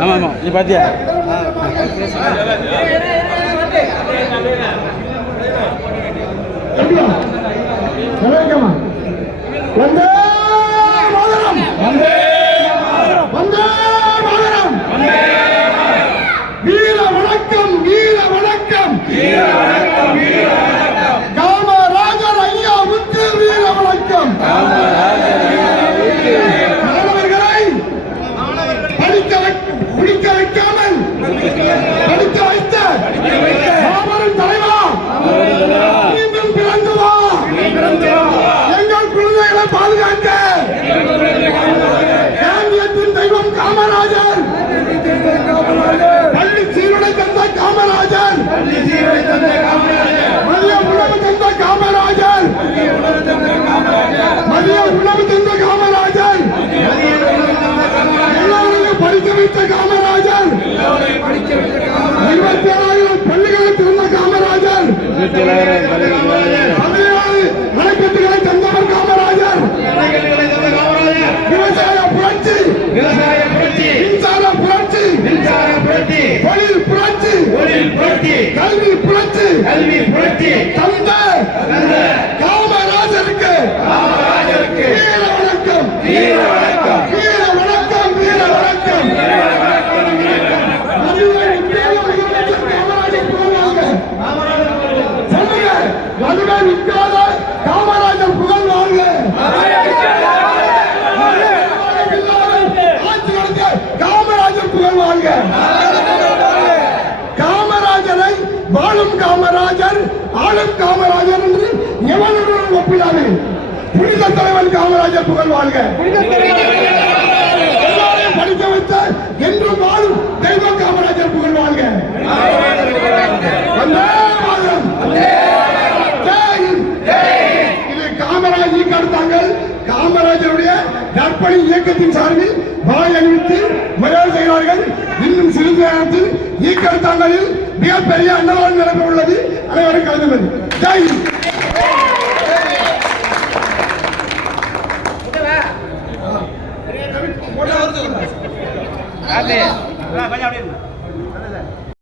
ஆமாம் ஆமாம் நீ பார்த்தியா வந்தே மாதரம் வந்தே வந்தே மாதரம் வீர வணக்கம் வீர வணக்கம் வீர வணக்கம் வீர வணக்கம் காமராஜர் ஐயா முத்து வீர வணக்கம் மாணவர்களை படிக்க வைக்காமல் படிக்க வைத்த மாபெரும் தலைவா மீண்டும் பிறந்து வா எங்கள் குழந்தைகளை பாதுகாக்க காந்தியத்தின் தெய்வம் காமராஜர் பள்ளி சீருடை தந்த காமராஜர் மதிய உணவு தந்த காமராஜர் மதிய உணவு தந்த காமராஜர் எல்லாரையும் படிக்க வைத்த காமராஜர் 27,000 பள்ளிகளை திறந்த காமராஜர் 16 அணைக்கட்டுகளை தந்தவர் காமராஜர் விவசாய புரட்சி மின்சார புரட்சி தொழில் புரட்சி கல்வி புரட்சி தந்த காமராஜருக்கு வீர வணக்கம் வீர வணக்கம் வீர வணக்கம் வீர வணக்கம் மதுரை விற்காத காமராஜர் புகழ் வாழ்க ஆட்சி நடத்த காமராஜர் புகழ் வாழ்க காமராஜரை வாழும் காமராஜர் ஆளும் காமராஜர் என்று எவனுடன் ஒப்பிடாது புனித தலைவன் காமராஜர் புகழ் வாழ்க எல்லாரையும் படிக்க வைத்த என்றும் வாழும் தெய்வம் காமராஜர் புகழ் வாழ்க இது காமராஜ் கருத்தாங்கள் காமராஜருடைய நற்பணி இயக்கத்தின் சார்பில் வாய் அணிவித்து மரியாதை செய்கிறார்கள். இன்னும் சிறிது நேரத்தில் இக்கருத்தாங்களில் மிகப்பெரிய அன்னதானம் நடைபெற உள்ளது. அனைவரும் கலந்து கொள்ளும். ஜெய்